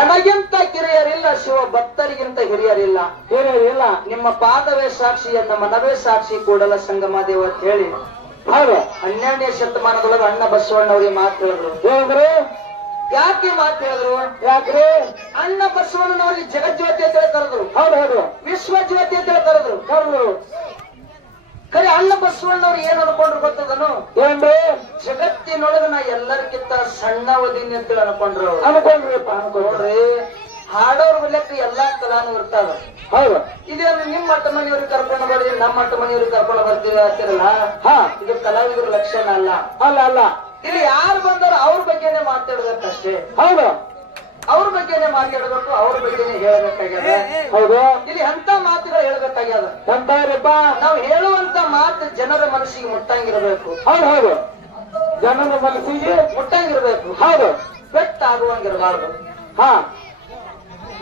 ಎನಗಿಂತ ಕಿರಿಯರಿಲ್ಲ, ಶಿವ ಭಕ್ತರಿಗಿಂತ ಹಿರಿಯರಿಲ್ಲ. ಹಿರಿಯರಿಲ್ಲ. ನಿಮ್ಮ ಪಾದವೇ ಸಾಕ್ಷಿ, ಎನ್ನ ಮನವೇ ಸಾಕ್ಷಿ, ಕೂಡಲ ಸಂಗಮ ದೇವ ಅಂತ ಹೇಳಿ ಹೌದು 12ನೇ ಶತಮಾನದೊಳಗೆ ಅಣ್ಣ ಬಸವಣ್ಣವ್ರಿಗೆ ಮಾತು ಹೇಳಿದ್ರು. ಹೇಳಿದ್ರು. ಯಾಕೆ ಮಾತು ಹೇಳಿದ್ರು? ಯಾಕ್ರಿ? ಅಣ್ಣ ಬಸವಣ್ಣನವ್ರಿಗೆ ಜಗಜ್ಯೋತಿ ಅಂತ ಹೇಳಿ ಕರೆದ್ರು. ಹೌದು ಹೌದು. ವಿಶ್ವ ಜ್ಯೋತಿ ಅಂತ ಹೇಳಿ ಕರೆದ್ರು. ಕರೆದ್ರು. ಖರೆ ಅಣ್ಣ ಬಸವಣ್ಣವ್ರು ಏನ್ ಅನ್ಕೊಂಡ್ರು ಗೊತ್ತದನು? ಏನ್ರಿ? ಜಗತ್ತಿನೊಳಗ ನಾ ಎಲ್ಲರಿಗಿಂತ ಸಣ್ಣವದೀನಿ ಅಂತೇಳಿ ಅನ್ಕೊಂಡ್ರು. ಅನ್ಕೊಂಡ್ರಿಪ್ಪ. ನೋಡ್ರಿ, ಹಾಡೋರ್ ಲೆಕ್ಕ ಎಲ್ಲಾ ಕಲಾನು ಇರ್ತಾವ. ಹೌದು. ಇದೇನು ನಿಮ್ ಮಟ್ಟ ಮನೆಯವ್ರಿಗೆ ಕರ್ಕೊಂಡು ಬರ್ರಿ, ನಮ್ಮ ಮಟ್ಟ ಮನೆಯವ್ರಿಗೆ ಕರ್ಕೊಂಡು ಬರ್ತೀವಿ ಅಂತಿರಲ್ಲ. ಹಾ, ಇದು ಕಲಾವಿದರ ಲಕ್ಷಣ ಅಲ್ಲ. ಅಲ್ಲ ಅಲ್ಲ. ಇಲ್ಲಿ ಯಾರು ಬಂದಾರ ಅವ್ರ ಬಗ್ಗೆನೆ ಮಾತಾಡ್ಬೇಕಷ್ಟೇ. ಹೌದು. ಅವ್ರ ಬಗ್ಗೆನೆ ಮಾತಾಡ್ಬೇಕು, ಅವ್ರ ಬಗ್ಗೆನೆ ಹೇಳ್ಬೇಕಾಗ್ಯದ. ಹೌದು. ಇಲ್ಲಿ ಅಂತ ಮಾತುಗಳು ಹೇಳ್ಬೇಕಾಗ್ಯದ. ಅಂತಾರಪ್ಪ. ನಾವು ಹೇಳುವಂತ ಮಾತು ಜನರ ಮನಸ್ಸಿಗೆ ಮುಟ್ಟಂಗಿರ್ಬೇಕು. ಹೌದು ಹೌದು. ಜನರ ಮನಸ್ಸಿಗೆ ಮುಟ್ಟಂಗಿರ್ಬೇಕು. ಹೌದು. ಪೆಟ್ಟಾಗುವಂಗಿರಬಾರ್ದು. ಹಾ,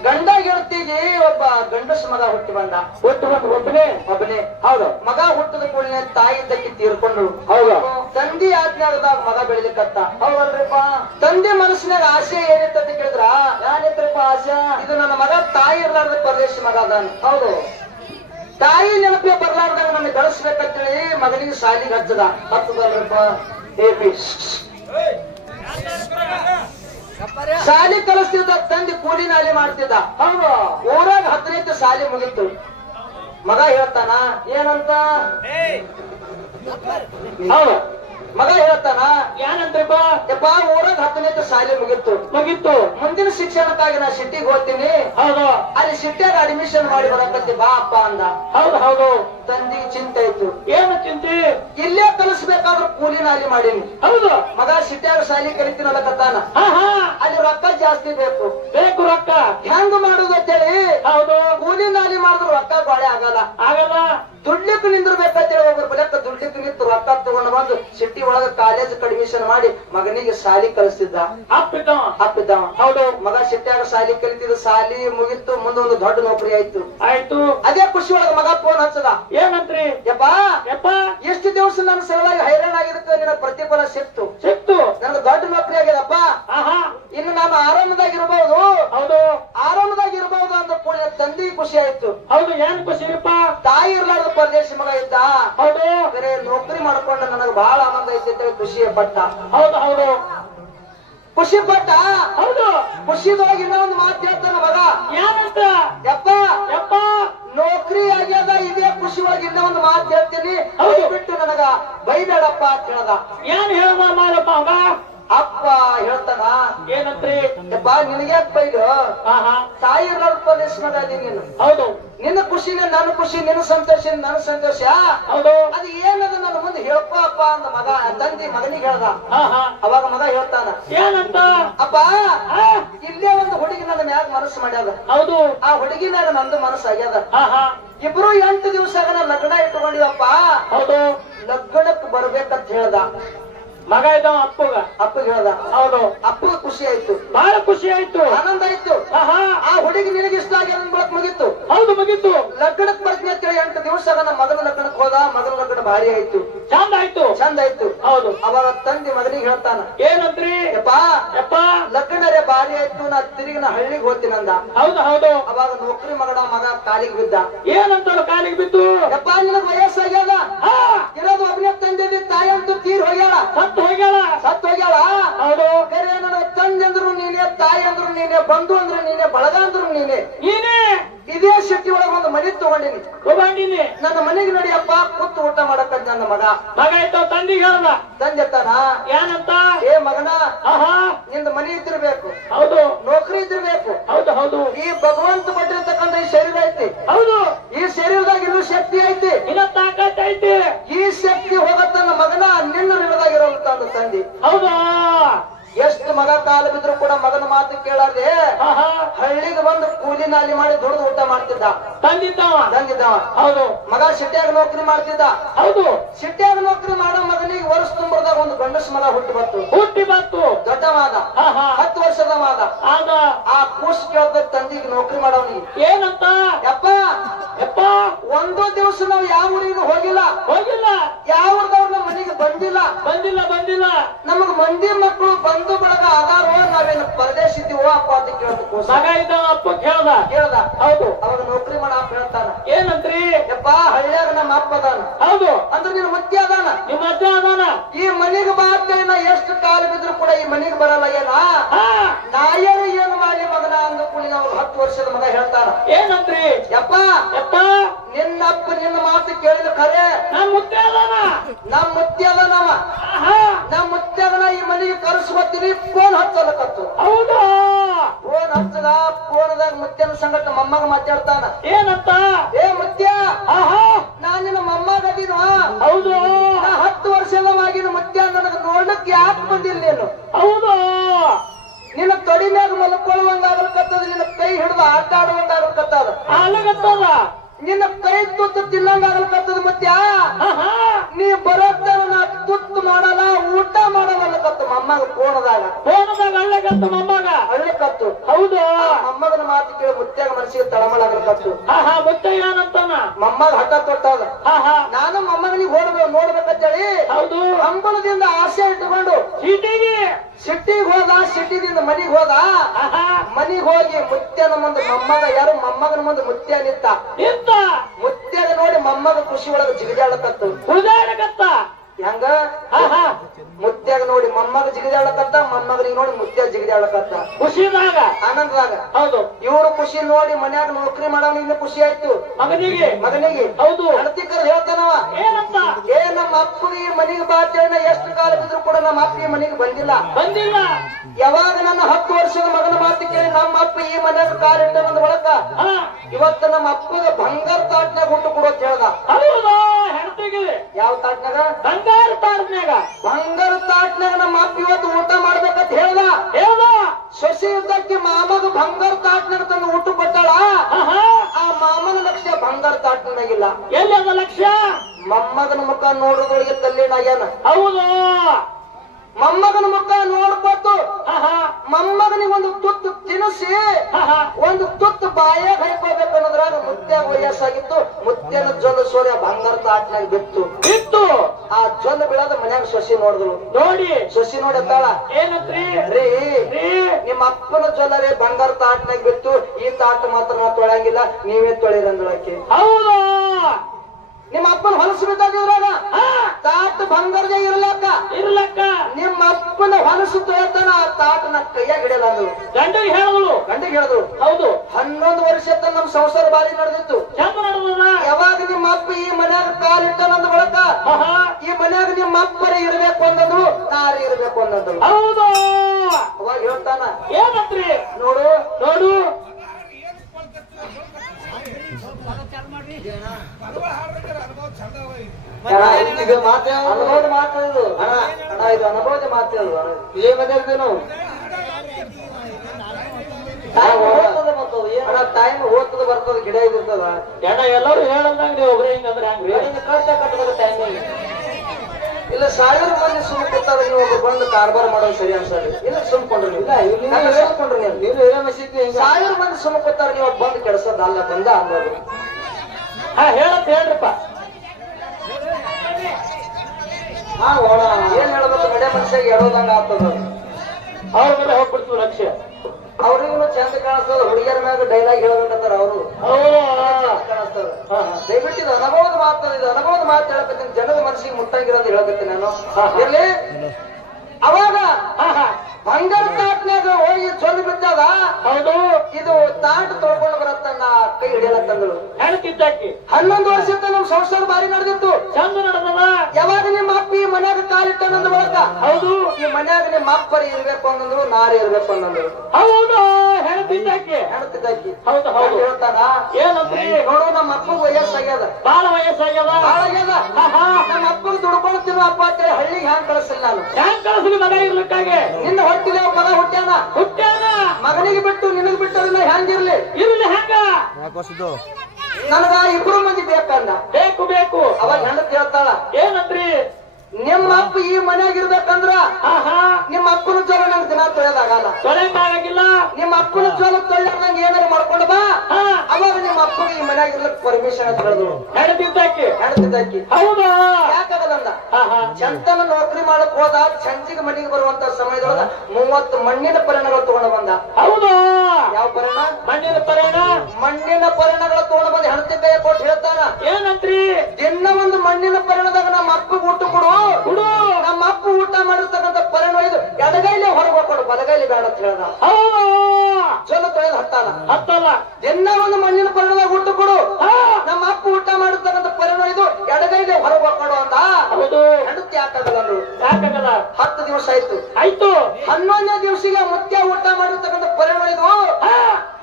ಗಂಡ ಗೆಳತಿಗೆ ಒಬ್ಬ ಗಂಡಸ ಮಗ ಹುಟ್ಟಿ ಬಂದ. ಒಟ್ಟು ಬಂದು ಒಬ್ಬನೇ. ಹೌದು. ಮಗ ಹುಟ್ಟದ ಕೂಡಲೇ ತಾಯಿ ಇದ್ದಕ್ಕೆ ತೀರ್ಕೊಂಡು. ಹೌದು. ತಂದೆ ಆಜ್ಞಾದಾಗ ಮಗ ಬೆಳೆದಕ್ಕತ್ತ. ಹೌದಲ್ರಿಪ್ಪ? ತಂದೆ ಮನಸ್ಸಿನಾಗ ಆಸೆ ಏನಿತ್ತ ಅಂತ ಕೇಳಿದ್ರ, ಏನಿತ್ರಪ್ಪ ಆಸೆ? ಇದು ನನ್ನ ಮಗ ತಾಯಿ ಇರ್ಲಾರ್ದ ಪರದೇಶಿ ಮಗ ಅದಾನ. ಹೌದು. ತಾಯಿ ನೆನಪೇ ಬರ್ಲಾರ್ದಾಗ ನನ್ನ ಗಳಿಸ್ಬೇಕಂತೇಳಿ ಮಗನಿಗೆ ಶಾಲಿಗೆ ಹಚ್ಚದ. ಹಚ್ಚದಲ್ರಿಪ್ಪ? ಶಾಲಿ ಕಲಿಸ್ತಿದ್ದ, ತಂದೆ ಕೂಲಿ ನಾಲಿ ಮಾಡ್ತಿದ್ದ. ಹೌದು. ಊರಾಗ 10ನೇ ಶಾಲಿ ಮುಗಿತು. ಮಗ ಹೇಳ್ತಾನ ಏನಂತ? ಹೌದು. ಮಗ ಹೇಳ್ತಾನ ಏನಂದ್ರಪ್ಪ? ಯಪ್ಪ, ಊರಾಗ 10ನೇ ಶಾಲೆ ಮುಗಿತ್ತು. ಮುಂದಿನ ಶಿಕ್ಷಣಕ್ಕಾಗಿ ನಾ ಸಿಟಿಗೆ ಹೋಗ್ತೀನಿ. ಹೌದು. ಅಲ್ಲಿ ಸಿಟಿಯಾಗ ಅಡ್ಮಿಷನ್ ಮಾಡಿ ಬರಕತ್ತಿ ಬಾ ಅಪ್ಪ ಅಂದ. ಹೌದು ಹೌದು. ತಂದಿಗೆ ಚಿಂತೆ ಆಯ್ತು. ಏನು ಚಿಂತೆ? ಇಲ್ಲೇ ಕಲಿಸ್ಬೇಕಾದ್ರೂ ಕೂಲಿ ನಾಲಿ ಮಾಡೀನಿ. ಹೌದು. ಮಗ ಸಿಟಿಯಾಗ ಶಾಲಿ ಕಲಿತೀನಲ್ಲಕತ್ತಾನ. ಅಲ್ಲಿ ರೊಕ್ಕ ಜಾಸ್ತಿ ಬೇಕು. ರೊಕ್ಕ ಹೆಂಗ್ ಮಾಡುದು ಅಂತೇಳಿ. ಹೌದು. ಕೂಲಿ ನಾಲಿ ಮಾಡಿದ್ರು ರೊಕ್ಕ ಬಾಳೆ ಆಗಲ್ಲ. ದುಡ್ಲಿಕ್ಕೆ ನಿಂದಿರ್ಬೇಕಂತೇಳಿ ಒಬ್ಬರು ಬಲಕ್ಕ ದುಡ್ಲಿಕ್ಕೆ ನಿಂತು ರೊಕ್ಕ ತಗೊಂಡು ಬಂದು ಸಿಟಿ ಒಳಗ ಕಾಲೇಜ್ ಅಡ್ಮಿಷನ್ ಮಾಡಿ ಮಗನಿಗೆ ಶಾಲಿ ಕಲಿಸ್ತಿದ್ದ. ಅಪ್ಪಿದ್ದವ. ಹೌದು. ಮಗ ಸಿಟಿಯಾಗ ಶಾಲಿ ಕಲಿತಿದ್ದ. ಶಾಲಿ ಮುಗಿತ್ತು. ಮುಂದೆ ಒಂದು ದೊಡ್ಡ ನೌಕರಿ ಆಯ್ತು. ಅದೇ ಖುಷಿ ಒಳಗ ಮಗ ಫೋನ್ ಹಚ್ಚದ. ಏನಂತ್ರಿ? ಯಪ್ಪ, ಎಷ್ಟು ದಿವಸ ನನ್ನ ಸಲುವಾಗಿ ಹೈರಾಣ ಆಗಿದ್ದಕ್ಕೆ ನಿನ್ನ ಪ್ರತಿಫಲ ಸಿಕ್ತು. ನನಗೆ ದೊಡ್ಡ ನೌಕರಿ ಆಗ್ಯದಪ್ಪ. ಇನ್ನು ನಾನು ಆರಾಮದಾಗಿರ್ಬಹುದು. ಹೌದು. ಆರಾಮದಾಗಿರ್ಬಹುದು ಅಂದ ಕೂಡ ತಂದೆ ಖುಷಿ ಆಯ್ತು. ಹೌದು. ಏನ್ ಖುಷಿಪ್ಪ? ತಾಯಿ ಇರ್ಲಾರ್ದ ಪರದೇಶಿ ಮಗ ಇದ್ದ. ಹೌದು. ಬೇರೆ ನೌಕರಿ ಮಾಡ್ಕೊಂಡು ನನಗೆ ಬಹಳ ಆನಂದ ಐತಿ ಅಂತ ಖುಷಿ ಪಟ್ಟ. ಹೌದು ಹೌದು. ಖುಷಿ ಪಟ್ಟ. ಹೌದು. ಖುಷಿದೊಳಗೆ ಇನ್ನೊಂದು ಮಾತು ಹೇಳ್ತಾನ ಮಗ. ಏನಂತ? ಯಪ್ಪ, ನೌಕರಿ ಆಗ್ಯದ, ಇದೇ ಖುಷಿ ಒಳಗೆ ಇನ್ನೊಂದು ಮಾತು ಹೇಳ್ತೀನಿ, ಬಿಟ್ಟು ನನಗ ಬೈಬೇಡಪ್ಪ ಅಂತ ಹೇಳ್ದ. ಏನ್ ಹೇಳ್ದ ಮಾಡಪ್ಪ ಅವ? ಅಪ್ಪ ಹೇಳ್ತಾನ ಏನಂತ್ರಿ? ಯಪ್ಪ, ನಿನಗ್ಯಾಕ್ ಬೈದು? ತಾಯಿ ಇರ್ಲಾರ್ದ ಪರದೇಶಿ ಮಗ ಅದೀನಿ ನೀನು. ಹೌದು. ನಿನ್ನ ಖುಷಿನ ನನ್ನ ಖುಷಿ, ನಿನ್ನ ಸಂತೋಷ ನನ್ನ ಸಂತೋಷ. ಹೌದು. ಅದು ಏನದ ನನ್ನ ಮುಂದೆ ಹೇಳ್ಕೋ ಅಪ್ಪ ಅಂದ ಮಗ. ತಂದೆ ಮಗನಿಗೆ ಹೇಳ್ದ. ಅವಾಗ ಮಗ ಹೇಳ್ತಾನ ಏನಂತ? ಅಪ್ಪ, ಇಲ್ಲೇ ಒಂದು ಹುಡುಗಿ ನನ್ನ ಮ್ಯಾಗ ಮನಸ್ಸು ಮಾಡ್ಯಾದ. ಹೌದು. ಆ ಹುಡುಗಿ ಮ್ಯಾಗ ನಂದು ಮನಸ್ಸು ಆಗ್ಯದ. ಇಬ್ರು 8 ದಿವಸ ಲಗ್ನ ಇಟ್ಕೊಂಡಿವಪ್ಪ. ಹೌದು. ಲಗ್ನಕ್ಕೆ ಬರ್ಬೇಕಂತ ಹೇಳ್ದ ಮಗ. ಇದ್ದಾವ ಅಪ್ಪಗೆ ಹೇಳ್ದ. ಹೌದು. ಅಪ್ಪಗೆ ಖುಷಿ ಆಯ್ತು, ಬಹಳ ಖುಷಿ ಆಯ್ತು, ಆನಂದ ಆಯ್ತು. ಆ ಹುಡುಗಿ ನಿನಗೆ ಇಷ್ಟ ಆಗ್ಯದ ಬಳಕ್ ಮುಗಿತ್ತು. ಹೌದು, ಮುಗಿತ್ತು. ಲಗ್ನಕ್ಕೆ ಬರ್ತೀನಿ ಅಂತೇಳಿ 8 ದಿವಸ ಮಗನ ಲಗ್ನಕ್ಕೆ ಹೋದ. ಮಗನ ಲಗ್ನ ಭಾರಿ ಆಯ್ತು, ಚಂದ ಆಯ್ತು. ಹೌದು. ಅವಾಗ ತಂದೆ ಮಗನಿಗೆ ಹೇಳ್ತಾನ ಏನಂತ್ರಿ? ಯಪ್ಪ, ಲಗ್ನರೇ ಭಾರಿ ಆಯ್ತು, ನಾ ತಿರುಗಿ ನಾ ಹಳ್ಳಿಗೆ ಹೋಗ್ತೀನಿ ಅಂದ. ಹೌದು ಹೌದು. ಅವಾಗ ನೌಕರಿ ಮಗ ಕಾಲಿಗೆ ಬಿದ್ದ. ಏನಂತ ಕಾಲಿಗೆ ಬಿದ್ದು? ಯಪ್ಪ, ನಿನಗೆ ವಯಸ್ಸಾಗ್ಯದ, ಇರೋದು ಒಬ್ಬನೇ ತಂದೆ, ತಾಯಿ ಅಂತೂ ತೀರ್ ಹೋಗ್ಯಾಳ, ಸತ್ತು ಹೋಗ್ಯಾಳ. ಹೌದು. ಬೇರೆ ನನ್ನ ತಂದೆ ಅಂದ್ರು ನೀನೆ, ತಾಯಿ ಅಂದ್ರು ನೀನೆ, ಬಂಧು ಅಂದ್ರು ನೀನೆ, ಬಳಗ ಅಂದ್ರು ನೀನೆ. ಇದೇ ಸಿಟಿ ಒಳಗೆ ಒಂದು ಮನೆ ತಗೊಂಡಿನಿ. ನನ್ನ ಮನೆಗೆ ನಡಿಯಪ್ಪ, ಕೂತು ಊಟ ಮಾಡಕ್ಕಂತ ನನ್ನ ಮಗ ಆಯ್ತು. ತಂದಿಗೆ ಹೇಳ್ದ. ತಂದೆ ತಾನ ಏನಂತ? ಏ ಮಗನ, ನಿಂದ ಮನೆ ಇದ್ದಿರ್ಬೇಕು. ಹೌದು. ನೌಕರಿ ಇದ್ದಿರ್ಬೇಕು. ಹೌದು ಹೌದು. ಈ ಭಗವಂತ ಕೊಟ್ಟಿರ್ತಕ್ಕಂಥ ಈ ಶರೀರ ಐತಿ. ಹೌದು. ಈ ಶರೀರದಾಗ ಇರೋ ಶಕ್ತಿ ಐತಿ, ಇನ್ನ ತಾಕತ್ ಐತಿ. ಈ ಶಕ್ತಿ ಹೋಗತ್ತನ್ನ ಮಗನ ನಿನ್ನ ನಿನ್ನದಾಗಿರೋಂತ ತಂದೆ. ಹೌದು. ಎಷ್ಟು ಮಗ ಕಾಲ ಬಿದ್ರು ಕೂಡ ಮಗನ ಮಾತು ಕೇಳಾರ್ದೆ ಹಳ್ಳಿಗೆ ಬಂದು ಕೂಲಿ ನಾಲಿ ಮಾಡಿ ದುಡಿದು ಊಟ ಮಾಡ್ತಿದ್ದ. ತಂದಿದ್ದವ ತಂದಿದ್ದವ. ಹೌದು. ಮಗ ಸಿಟ್ಟಿಯಾಗ ನೌಕರಿ ಮಾಡ್ತಿದ್ದ. ಹೌದು. ಸಿಟ್ಟಿಯಾಗ ನೌಕರಿ ಮಾಡೋ ಮಗನಿಗೆ ವರ್ಷ ತುಂಬದಾಗ ಒಂದು ಗಂಡಸ ಮಗ ಹುಟ್ಟಿ ಬಂತು. ದೊಡ್ಡವಾದ 10 ವರ್ಷದ ಮಾದ. ಆದ ಆ ಕೂಸ್ ಕೇಳ್ದ ತಂದಿಗೆ ನೌಕರಿ ಮಾಡೋನಿಗೆ ಏನಂತ, ಯಪ್ಪ ಒಂದು ದಿವಸ ನಾವು ಯಾವ ಊರಿಗೆ ಹೋಗಿಲ್ಲ, ಯಾವ ಊರದವ್ರ ನಮ್ಮ ಮನೆಗೆ ಬಂದಿಲ್ಲ. ನಮಗ್ ಮಂದಿ ಮಕ್ಕಳು ಬಂಧು ಬಳಗ ಅದಾರೋ, ನಾವೇನು ಪರದೇಶ ಇದ್ದೀವೋ ಅಪ್ಪ ಅಂತ ಕೇಳ್ದ ಕೂಸ. ಮಗ ಇದ್ದ ಅಪ್ಪ ಕೇಳ್ದ. ಹೌದು. ಅವಾಗ ನೌಕರಿ ಮಾಡ ಅಪ್ಪ ಹೇಳ್ತಾನ, ಏನಂತ್ರಿ? ಯಪ್ಪ ಹಳ್ಳಿಯಾಗ ನಮ್ಮ ಅಪ್ಪ ಅದಾನ. ಹೌದು. ಅಂದ್ರೆ ನಿನ್ ಮುತ್ತಿ ಅದಾನ, ನಿಮ್ಮ ಅಜ್ಜ ಅದಾನ. ಈ ಮನೆಗೆ ಬಾರ್ತೇನೆ, ನಾ ಎಷ್ಟು ಕಾಲ ಬಿದ್ರು ಕೂಡ ಈ ಮನೆಗೆ ಬರಲ್ಲ. ನಾಯರು ಏನು ಮಾಡಿ ಮಗನ ಅಂದ ಕೂಡಿ ನಾವು 10 ವರ್ಷದ ಮಗ ಹೇಳ್ತಾನ, ಏನಂತ್ರಿ? ಯಪ್ಪ ನಿನ್ನಪ್ಪ ನಿನ್ನ ಮಾತು ಕೇಳಿದ ಖರೆ, ನಮ್ಮ ಮುತ್ತಿ ಅದಾನ. ನಮ್ಮ ಮುತ್ತಿ ಅದಾನವ. ನಮ್ಮ ಮುತ್ತಿ ಅದನ ಈ ಮನೆಗೆ ಕರೆಸ್ಕೊತೀನಿ. ಫೋನ್ ಹಚ್ಚಲಕತ್ತು. ಹೌದಾ? ಫೋನ್ ಹಚ್ಚದ. ಫೋನದಾಗ ಮುತ್ಯನ ಸಂಗಟ ಮೊಮ್ಮಗ ಮಾತಾಡ್ತಾನ. ಏನಂತ? ಏ ಮುತ್ಯ, ನಾ ನಿನ್ನ ಮೊಮ್ಮಗ ಅದೀನ. ಹೌದು. ನಾ 10 ವರ್ಷದವಾಗಿನ ಮುತ್ಯ, ನನಗ ನೋಡ್ಲಿಕ್ಕೆ ಯಾಕೆ ಬಂದಿಲ್ಲ ನೀನು? ಹೌದು. ನಿನ್ನ ತೊಡಿ ಮ್ಯಾಗ ಮಲ್ಕೊಳ್ಳುವಂಗಾಗಲ್ಕತ್ತದ, ನಿನ್ನ ಕೈ ಹಿಡಿದು ಆಟ ಆಡುವಂಗಾಗಲ್ಕತ್ತದ, ಆಗತ್ತದ. ನಿನ್ನ ಕೈ ತುತ್ತು ತಿನ್ನಂಗಾಗಲ್ಕತ್ತದ. ಮುತ್ಯ ನೀ ಬರೋತ್ತಾನ, ನಾ ತುತ್ತು ಮಾಡಲ್ಲ, ಊಟ ಮಾಡಲ್ಲಕತ್ತು ಮೊಮ್ಮಗ. ಫೋನದಾಗ ಅಳ್ಳಕತ್ತ ಮೊಮ್ಮಗ ಅಳ್ಳಕತ್ತು. ಹೌದು. ಮೊಮ್ಮಗನ ಮಾತು ಕೇಳಿ ಮುತ್ಯಾಗ ಮನಸ್ಸಿಗೆ ತಳಮಳ ಆಗಲ್ಕತ್ತು. ಮುತ್ತ ಏನಂತಾನ? ಮೊಮ್ಮಗ ಹಠ ತೊಟ್ಟಾದ. ನಾನು ಮೊಮ್ಮಗನಿಗೆ ನೋಡ್ಬೇಕಂತೇಳಿ ಹೌದು ಹಂಬಲದಿಂದ ಆಸೆ ಇಟ್ಟುಕೊಂಡು ಸಿಟ್ಟಿಗೆ ಹೋದ. ಸಿಟ್ಟಿದಿಂದ ಮನಿಗೆ ಹೋದ. ಮನಿಗೆ ಹೋಗಿ ಮುತ್ಯನ ಮುಂದೆ ಮೊಮ್ಮಗ, ಯಾರು ಮೊಮ್ಮಗನ ಮುಂದೆ ಮುತ್ಯ ನಿಂತ. ಮುತ್ಯಾಗ ನೋಡಿ ಮೊಮ್ಮಗ ಖುಷಿ ಒಳಗ ಜಿಗಿದಾಡಕತ್ತು. ಹೆಂಗ ಮುತ್ಯಾಗ ನೋಡಿ ಮೊಮ್ಮಗ ಜಿಗಿದಾಡಕತ್ತ, ಮೊಮ್ಮಗನಿಗೆ ನೋಡಿ ಮುತ್ಯ ಜಿಗಿದಾಡಕತ್ತ. ಖುಷಿದಾಗ ಆನಂದದಾಗ. ಹೌದು. ಇವ್ರು ಖುಷಿ ನೋಡಿ ಮನ್ಯಾಗ ನೌಕರಿ ಮಾಡೋನಿಗೆ ಖುಷಿ ಆಯ್ತು. ಮಗನಿಗೆ ಹೌದು. ಅಣತಿಕರ್ ಹೇಳ್ತಾನವ, ಏನಂತ? ನಮ್ಮ ಅಪ್ಪಗೆ ಈ ಮನೆಗೆ ಬಾಚೇನ ಎಷ್ಟು ಕಾಲ ಬಿದ್ರು ಕೂಡ ನಮ್ಮ ಅಪ್ಪ ಈ ಮನೆಗೆ ಬಂದಿಲ್ಲ. ಯಾವಾಗ ನನ್ನ 10 ವರ್ಷದ ಮಗನ ಮಾತು ಕೇಳಿ ನಮ್ಮ ಅಪ್ಪ ಈ ಮನ್ಯಾಗ ಕಾಲಿಟ್ಟ ನಂದ ಒಳಕ ಇವತ್ತು ನಮ್ಮ ಅಪ್ಪಗೆ ಬಂಗಾರ ತಾಟ್ನಾಗ ಹುಟ್ಟು ಕೊಡೋತ್ ಹೇಳ್ದ. ಯಾವ ತಾಟ್ನಾಗ? ಬಂಗಾರ ತಾಟ್ನಾಗ ನಮ್ಮ ಅಪ್ಪ ಇವತ್ತು ಊಟ ಮಾಡ್ಬೇಕಂತ ಹೇಳ್ದ. ಸೊಸೆ ಇದ್ದಕ್ಕೆ ಮಾಮಗ ಬಂಗಾರ ತಾಟ್ನಾಗ ತಂದು ಊಟ ಕೊಟ್ಟಾಳ. ಆ ಮಾಮನ ಲಕ್ಷ್ಯ ಬಂಗಾರ ತಾಟ್ನಾಗಿಲ್ಲ. ಎಲ್ಲಿ ಅದ ಲಕ್ಷ್ಯ? ಮೊಮ್ಮಗನ ಮುಖ ನೋಡೋದ್ರೊಳಗೆ ತಲ್ಲಿನಾಗ್ಯಾನ. ಹೌದು. ಮೊಮ್ಮಗನ ಮುಖ ನೋಡ್ಕೊಟ್ಟು ಮೊಮ್ಮಗನಿಗೆ ಒಂದು ತುತ್ತು ತಿನ್ನಿಸಿ ಒಂದು ತುತ್ತು ಬಾಯಾಗ ಹಾಕೋಬೇಕು ಅನ್ನೋದ್ರಾಗ ಮುತ್ಯಾಗ ವಯಸ್ಸಾಗಿತ್ತು. ಮುತ್ಯನ ಜೊಲ್ಲು ಸೋರಿ ಬಂಗಾರ ತಾಟ್ನಾಗ ಬಿತ್ತು. ಆ ಜೊಲ್ಲು ಬೀಳದ ಮನ್ಯಾಗ ಸೊಸಿ ನೋಡಿದ್ರು. ಸೊಸಿ ನೋಡತ್ತಾಳ, ಏನಂತ್ರಿ? ರೀ ನಿಮ್ಮ ಅಪ್ಪನ ಜೊಲ್ಲರೇ ಬಂಗಾರ ತಾಟ್ನಾಗ ಬಿತ್ತು, ಈ ತಾಟ ಮಾತ್ರ ನಾ ತೊಳಂಗಿಲ್ಲ, ನೀವೇ ತೊಳಿರಂದಳಕ್ಕೆ. ಹೌದು. ನಿಮ್ಮ ಅಪ್ಪನ ಹೊಲಸು ಬಿದ್ದಾಗಿದ್ರಾಗ ತಾಟ ಬಂಗಾರದೇ ಇರ್ಲಕ್ಕ ನಿಮ್ಮ ಅಪ್ಪನ ಹೊಲಸು ತೊಳೆತಾನ, ಆ ತಾಟನ ಕೈಯಾಗ ಹಿಡಿಯಲ್ಲ ಅಂದ್ರು. ಗಂಡಿಗೆ ಹೇಳಿದ್ರು. ಹೌದು. 11 ವರ್ಷ ನಮ್ ಸಂಸಾರ ಬಾರಿ ನಡೆದಿತ್ತು. ಯಾವಾಗ ನಿಮ್ಮ ಅಪ್ಪ ಈ ಮನ್ಯಾಗ ಕಾಲಿಟ್ಟನಂದ ಬಳಕ ಈ ಮನ್ಯಾಗ ನಿಮ್ಮ ಅಪ್ಪರೇ ಇರ್ಬೇಕು ಅಂದ್ರು, ನಾರೇ ಇರ್ಬೇಕು ಅಂದ್ರು. ಹೌದು. ಅವಾಗ ಹೇಳ್ತಾನ, ಏನಂತ್ರಿ? ನೋಡು ಇದು ಅನುಭವದ ಮಾತಾಡುದು ಅಣ್ಣ, ಇದು ಅನುಭವದ ಮಾತಾಡುದು. ಏನ್ ಮಾತಾಡ್ತೀವಿ ನಾವು? ಟೈಮ್ ಓದ್ತದ ಬರ್ತದ, ಗಿಡ ಇದಿರ್ತದ. ಎಲ್ಲರೂ ಹೇಳಂದಾಗ ನೀವು ಒಬ್ರೇ ಹಿಂಗಂದ್ರೆ ಹಂಗ್ರಿ ಕಟ್ಟದ ಟೈಮ್ ಇಲ್ಲ. 1000 ಮಂದಿ ಸುಮ್ ಕೂತಾರ, ನೀವು ಒಬ್ರು ಬಂದು ಕಾರ್ಬಾರ ಮಾಡೋದು ಸರಿ ಅನ್ಸಲ್ಲ. ಇಲ್ಲ ಸುಮ್ಕೊಂಡ್ರಿ ನೀವು, 1000 ಮಂದಿ ಸುಮ್ ಕೂತಾರ, ನೀವು ಬಂದು ಕೆಡ್ಸೋದ ಅಲ್ಲ, ಬಂದ ಅನ್ನೋದು. ಹೇಳ್ರಪ್ಪ. ಏನ್ ಹೇಳ್ಬೇಕು? ಮನೆ ಮನುಷ್ಯಾಗ ಹೇಳೋದಂಗ ಆಗ್ತದ. ಅವ್ರ ಮೇಲೆ ಹೋಗ್ಬಿಡ್ತೀವಿ ಲಕ್ಷ್ಯ. ಅವ್ರಿಗೂ ಚಂದ ಕಾಣಿಸ್ತದ. ಹುಡುಗಿಯರ ಮ್ಯಾಗ ಡೈಲಾಗ್ ಹೇಳ್ಬೇಕಂತಾರ ಅವರು. ಕಾಣಿಸ್ತದ. ದಯವಿಟ್ಟು ಇದು ಅನುಭವದ ಮಾತಾಡ. ಇದು ಅನುಭವದ ಮಾತು ಹೇಳಕತ್ತೀನಿ, ಜನದ ಮನಸ್ಸಿಗೆ ಮುಟ್ಟಂಗಿರೋದು ಹೇಳಕತ್ತೀನಿ ನಾನು. ಇರ್ಲಿ. ಅವಾಗ ಬಂಗಾರ ತಾಟ್ನಾಗ ಹೋಗಿ ಜೊಲ್ಲು ಬಿದ್ದದ. ಹೌದು. ಇದು ತಾಟ್ ತೊಳ್ಕೊಂಡು ಬರತ್ತನ್ನ ಕೈ ಹಿಡಿಯಲತ್ತಂದ್ರು. 11 ವರ್ಷದ ನಮ್ ಸಂಸಾರ ಬಾರಿ ನಡೆದಿತ್ತು, ಚಂದ ನಡೆದದ. ಯಾವಾಗ ನಿಮ್ಮ ಅಪ್ಪ ಈ ಮನ್ಯಾಗ ಕಾಲಿಟ್ಟನಂದ ಬಳಕ ಹೌದು ಈ ಮನ್ಯಾಗ ನಿಮ್ಮ ಅಪ್ಪರೇ ಇರ್ಬೇಕು ಅನ್ನಂದ್ರು, ನಾರೇ ಇರ್ಬೇಕು ಅನ್ನಂದ್ರು. ಹೌದು. ಹೆಣ್ತಿದ್ದಾಕಿ ಹೌದು ಹೌದು ಹೇಳ್ತಾನ. ಏನಂದ್ರಿ? ನೋಡು, ನಮ್ಮ ಅಪ್ಪಗ ವಯಸ್ಸಾಗ್ಯದ, ಬಾಳ ವಯಸ್ಸಾಗ್ಯದ. ನಮ್ಮ ಅಪ್ಪಗ ದುಡ್ಕೊಂಡು ತಿನ್ನೋ ಅಪ್ಪ ಅಂತೇಳಿ ಹಳ್ಳಿಗೆ ಹ್ಯಾಂಗ್ ಕಳಿಸಿಲ್ಲ ನಾನು. ಹ್ಯಾಂಗ್ ಕಳಿಸ್ಲಿ? ಮಗ ಇರ್ಲಿಕ್ಕಾಗೆ ನಿನ್ನ ಹೊಟ್ಟಿಲೆ ಮಗ ಹುಟ್ಟ್ಯಾನ. ಹುಟ್ಟ್ಯಾನ. ಮಗನಿಗೆ ಬಿಟ್ಟು ನಿನಗ್ ಬಿಟ್ಟು ನನಗ ಇಬ್ರು ಮಂದಿ ಬೇಕಂದ. ಬೇಕು ಬೇಕು. ಅವಾಗ ಹೆಂಡತಿ ಹೇಳ್ತಾಳ, ಏನಂತ್ರಿ? ನಿಮ್ಮ ಅಪ್ಪ ಈ ಮನ್ಯಾಗ ಇರ್ಬೇಕಂದ್ರ ನಿಮ್ಮ ಅಪ್ಪನ ಜೋಲ ನಂಗೆ ದಿನ ತೊಳೆದಾಗಲ್ಲ. ತೊಳೆಯಕ್ಕಾಗಿಲ್ಲ. ನಿಮ್ಮ ಅಪ್ಪನ ಜೋಲ ತೊಳೆದಂಗೆ ಏನಾರು ಮಾಡ್ಕೊಂಡು ಬಾ. ಅವಾಗ ನಿಮ್ಮ ಅಪ್ಪಗೆ ಈ ಮನ್ಯಾಗ ಇರ್ಲಿಕ್ಕೆ ಪರ್ಮಿಷನ್ ಅಂತ ಹೇಳಿದ್ರು. ಹೆಣ್ತಿದ್ದಾಕಿ ಹೌದಾ? ಯಾಕಾಗಲ್ಲ ಅಂದ. ಚಂತನ ನೌಕರಿ ಮಾಡಕ್ ಹೋದ. ಸಂಜಿಗೆ ಮನೆಗೆ ಬರುವಂತ ಸಮಯದೊಳಗ 30 ಮಣ್ಣಿನ ಪರಿಣಗಳು ತಗೊಂಡು ಬಂದ. ಹೌದಾ? ಯಾವ ಪರಿಣ? ಮಣ್ಣಿನ ಪರಿಣ. ಮಣ್ಣಿನ ಪರಿಣಗಳು ತಗೊಂಡು ಬಂದು ಹೆಣ್ತಿ ಕೈ ಕೊಟ್ಟು ಹೇಳ್ತಾನ, ಏನಂತ್ರಿ? ದಿನ ಒಂದು ಮಣ್ಣಿನ ಪರಿಣದಾಗ ನಮ್ಮ ಅಪ್ಪಗೆ ಊಟ ಕೊಡು. ನಮ್ಮ ಅಪ್ಪ ಊಟ ಮಾಡಿರ್ತಕ್ಕಂಥ ಪರಿಣ ಇದು ಎಡಗೈಲಿ ಹೊರಗೆ ಕೊಡು, ಬಲಗೈಲಿ ಬೇಡ ಅಂತ ಹೇಳ್ದ. ಚಲೋ ತೊಳೆದು ಹತ್ತಲ್ಲ. ದಿನ ಒಂದು ಮಣ್ಣಿನ ಪರಿಣದಾಗ ಊಟ ಕೊಡು. ನಮ್ಮ ಅಪ್ಪ ಊಟ ಮಾಡಿರ್ತಕ್ಕಂಥ ಪರಿಣ ಇದು ಎಡಗೈಲಿ ಹೊರಗೆ ಕೊಡು ಅಂತ. ಹೆಂಡತಿ ಯಾಕಾಗಲ್ಲ ಅಂದ್ರು. 10 ದಿವಸ ಆಯ್ತು. 11ನೇ ದಿವಸಿಗೆ ಮುತ್ಯ ಊಟ ಮಾಡಿರ್ತಕ್ಕಂಥ ಪರಿಣ ಇದು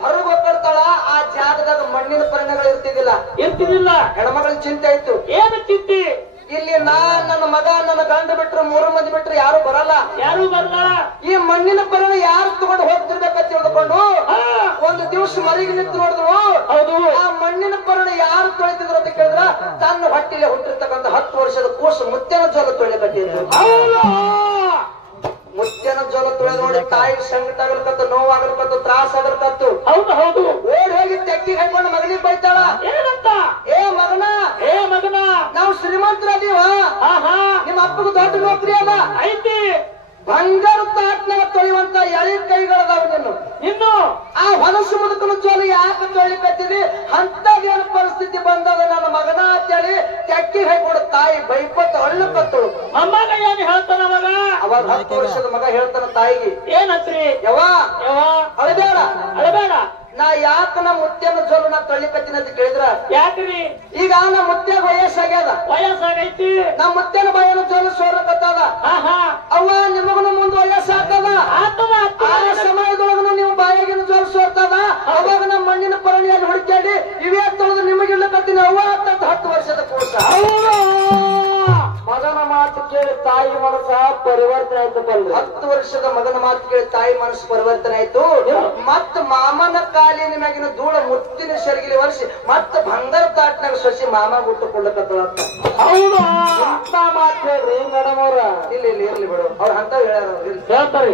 ಹೊರಗೆ ಹೋಗ್ತಾಳ. ಆ ಜಾಗದಾಗ ಮಣ್ಣಿನ ಪರಿಣಗಳು ಇರ್ತಿದ್ದಿಲ್ಲ. ಹೆಣ್ಮಕ್ಳಿಗೆ ಚಿಂತೆ ಆಯ್ತು. ಏನು ಚಿಂತೆ? ಇಲ್ಲಿ ನನ್ನ ಮಗ ನನ್ನ ಗಂಡ ಬಿಟ್ರು 3 ಮಂದಿ ಬಿಟ್ರು ಯಾರು ಬರಲ್ಲ. ಈ ಮಣ್ಣಿನ ಪರಿಣ ಯಾರು ತಗೊಂಡು ಹೋಗ್ತಿರ್ಬೇಕಂತ ತಿಳಿದುಕೊಂಡು ಒಂದು ದಿವಸ ಮರಿಗೆ ನಿಂತು ನೋಡಿದ್ರು. ಆ ಮಣ್ಣಿನ ಪರಿಣ ಯಾರು ತೊಳಿತಿದ್ರು ಅಂತ ಕೇಳಿದ್ರ ತನ್ನ ಹೊಟ್ಟಿಲೆ ಹುಟ್ಟಿರ್ತಕ್ಕಂಥ 10 ವರ್ಷದ ಕೂಸು ಮುತ್ಯನ ಜೋಲ ತೊಳಿಕಟ್ಟಿದ್ರು. ಮುತ್ಯನ ಜೋಲ ತೊಳೆದು ನೋಡಿ ತಾಯಿಗೆ ಸಂಕಟ ಆಗಲ್ಕತ್ತು, ನೋವಾಗಲ್ಕತ್ತು, ತ್ರಾಸ ಆಗಲ್ಕತ್ತು. ಹೌದು. ಓಡ್ ಹೋಗಿ ತೆಕ್ಕಿ ಹಾಕೊಂಡು ಮಗನಿಗೆ ಬೈತಾಳ, ಏನಂತ? ಏ ಮಗನ ನಾವು ಶ್ರೀಮಂತರದೀವ, ನಿಮ್ಮ ಅಪ್ಪಗೂ ದೊಡ್ಡ ನೌಕರಿ ಅದ ಐತಿ, ಬಂಗಾರ ತಾಟ್ನಾಗ ತೊಳೆಯುವಂತ ಎಳಿ ಕೈಗಳದಾವ. ಇನ್ನು ಆ ಹೊಲಸು ಮುದುಕನ ಜೋಲ ಯಾಕೆ ತೊಳಿಕತ್ತಿದಿ? ಅಂತಾಗ ಏನು ಪರಿಸ್ಥಿತಿ ಬಂದದ ನನ್ನ ಮಗನ ಅಂತೇಳಿ ತೆಕ್ಕಿ ಹಾಕೊಂಡು ತಾಯಿ ಬೈಪತ್ತ ಅಳ್ಳಕತ್ತಳು. ಅಮ್ಮಗ ಏನ್ ಹೇಳ್ತಾನ ಮಗ? ಅವಾಗ 10 ವರ್ಷದ ಮಗ ಹೇಳ್ತಾನ ತಾಯಿಗೆ, ಏನಂತ್ರಿ? ಯವ್ವ ಅಳಬೇಡ. ನಾ ಯಾಕ ನಮ್ಮ ಮುತ್ಯನ ಜೋಲ ನಾ ತೊಳಿಕತ್ತೀನಿ ಅಂತ ಕೇಳಿದ್ರ, ಯಾಕ್ರಿ? ಈಗ ನಮ್ಮ ಮುತ್ಯಾಗ ವಯಸ್ಸಾಗೈತಿ. ನಮ್ಮ ಮುತ್ಯನ ಬಾಯನ ಜೋಲ ಸೋರಕತ್ತದ. ಅವ್ವ ನಿಮಗನು ಮುಂದ್ ವಯಸ್ಸಾಗ್ತದ. ಆ ಸಮಯದೊಳಗನು ನೀವು ಬಾಯಾಗಿನ ಜೋಲ ಸೋರ್ತದ. ಅವಾಗ ನಮ್ಮ ಮಣ್ಣಿನ ಪರಿಣಿಯಲ್ಲಿ ಹುಡುಕಾಡಿ ಇವೇ ತೊಳೆದು ನಿಮಗಿಲ್ಲಕತ್ತೀನಿ ಅವ್ವ ಅಂತ 10 ವರ್ಷದ ಕೂಸ. ಮಗನ ಮಾತು ಕೇಳಿ ತಾಯಿ ಮನಸ್ಸ ಪರಿವರ್ತನೆ ಆಯ್ತು. 10 ವರ್ಷದ ಮಗನ ಮಾತು ಕೇಳಿ ತಾಯಿ ಮನಸ್ಸು ಪರಿವರ್ತನೆ ಆಯ್ತು. ಮತ್ತ ಮಾಮನ ಕಾಲಿನ ಮ್ಯಾಗಿನ ಧೂಳ ಮುತ್ತಿನ ಸೆರಗಿಲಿ ವರ್ಷಿ ಮತ್ತ ಬಂಗಾರ ತಾಟ್ನಾಗ ಸೊಸಿ ಮಾಮ ಹುಟ್ಟುಕೊಳ್ಳಕತ್ತ. ಹೌದು. ಮಾತು ಹೇಳ್ರಿ ಮೇಡಮ್ ಅವ್ರ. ಇರ್ಲಿ ಬಿಡು, ಅವ್ರ ಅಂತ ಹೇಳ್ತಾರೆ.